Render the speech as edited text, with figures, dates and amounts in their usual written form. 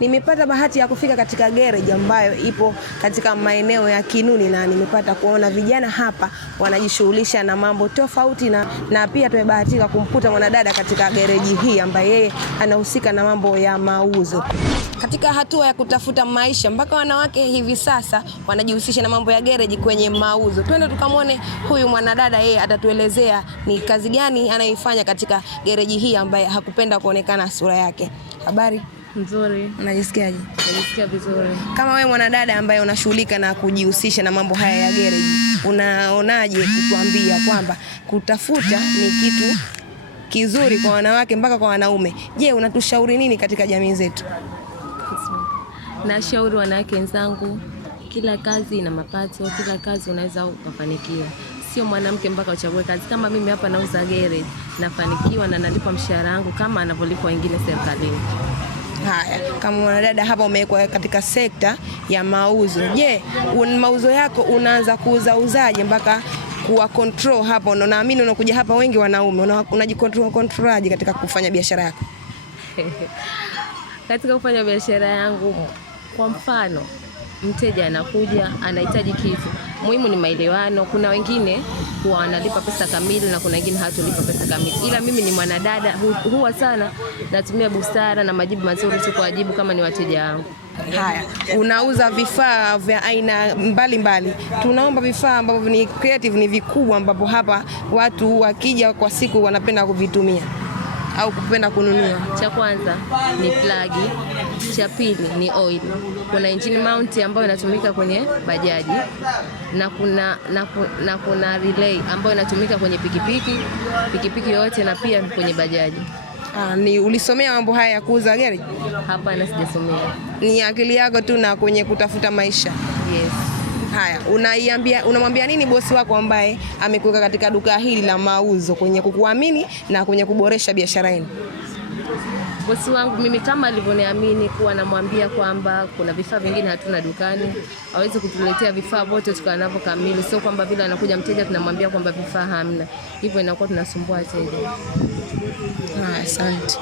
nimepata bahati ya kufika katika garage ambayo ipo katika maeneo ya Kinuni, na nimepata kuona vijana hapa wanajishughulisha na mambo tofauti, na pia tumebahatika kumkuta mwanadada katika garage hii ambaye yeye anahusika na mambo ya mauzo. Katika hatua ya kutafuta maisha, mpaka wanawake hivi sasa wanajihusisha na mambo ya garage kwenye mauzo. Twende tukamwone huyu mwanadada, yeye atatuelezea ni kazi gani anaifanya katika garage hii ambaye hakupenda kuonekana sura yake. Habari? Nzuri. Unajisikiaje? Najisikia vizuri. Kama wewe mwanadada ambaye unashughulika na kujihusisha na mambo haya ya garage, unaonaje kutuambia kwamba kutafuta ni kitu kizuri kwa wanawake mpaka kwa wanaume? Je, unatushauri nini katika jamii zetu? Nashauri wanawake wenzangu, kila kazi ina mapato, kila kazi unaweza ukafanikiwa. Sio mwanamke mpaka uchague kazi. Kama mimi hapa nauza garage, nafanikiwa na nalipa mshahara wangu kama anavyolipwa wengine serikalini. Haya, kama mwanadada hapa umewekwa katika sekta ya mauzo. Je, mauzo yako unaanza kuuzaje mpaka kuwa control hapo? Naamini unakuja hapa wengi wanaume, unajicontrolaje katika kufanya biashara yako? Katika kufanya biashara yangu, kwa mfano, mteja anakuja anahitaji kitu, muhimu ni maelewano. Kuna wengine huwa wanalipa pesa kamili na kuna wengine hawatolipa pesa kamili, ila mimi ni mwanadada, huwa sana natumia busara na majibu mazuri tu kuwajibu kama ni wateja wangu. Haya, unauza vifaa vya aina mbalimbali. Tunaomba vifaa ambavyo ni creative, ni vikubwa, ambapo hapa watu wakija kwa siku wanapenda kuvitumia au kupenda kununua. Cha kwanza ni plagi, cha pili ni oil. Kuna engine mount ambayo inatumika kwenye bajaji na kuna relay ambayo inatumika kwenye pikipiki yote na pia kwenye bajaji. Ni ulisomea mambo haya ya kuuza gari? Hapana, sijasomea. Ni akili yako tu na kwenye kutafuta maisha? Yes. Haya, unamwambia nini bosi wako ambaye amekuweka katika duka hili la mauzo kwenye kukuamini na kwenye kuboresha biashara yenu? Bosi wangu mimi kama alivyoniamini, kuwa namwambia kwamba kuna vifaa vingine hatuna dukani, hawezi kutuletea vifaa vyote tukawa navyo kamili. Sio kwamba vile anakuja mteja tunamwambia kwamba vifaa hamna. Hivyo inakuwa tunasumbua wateja. Asante.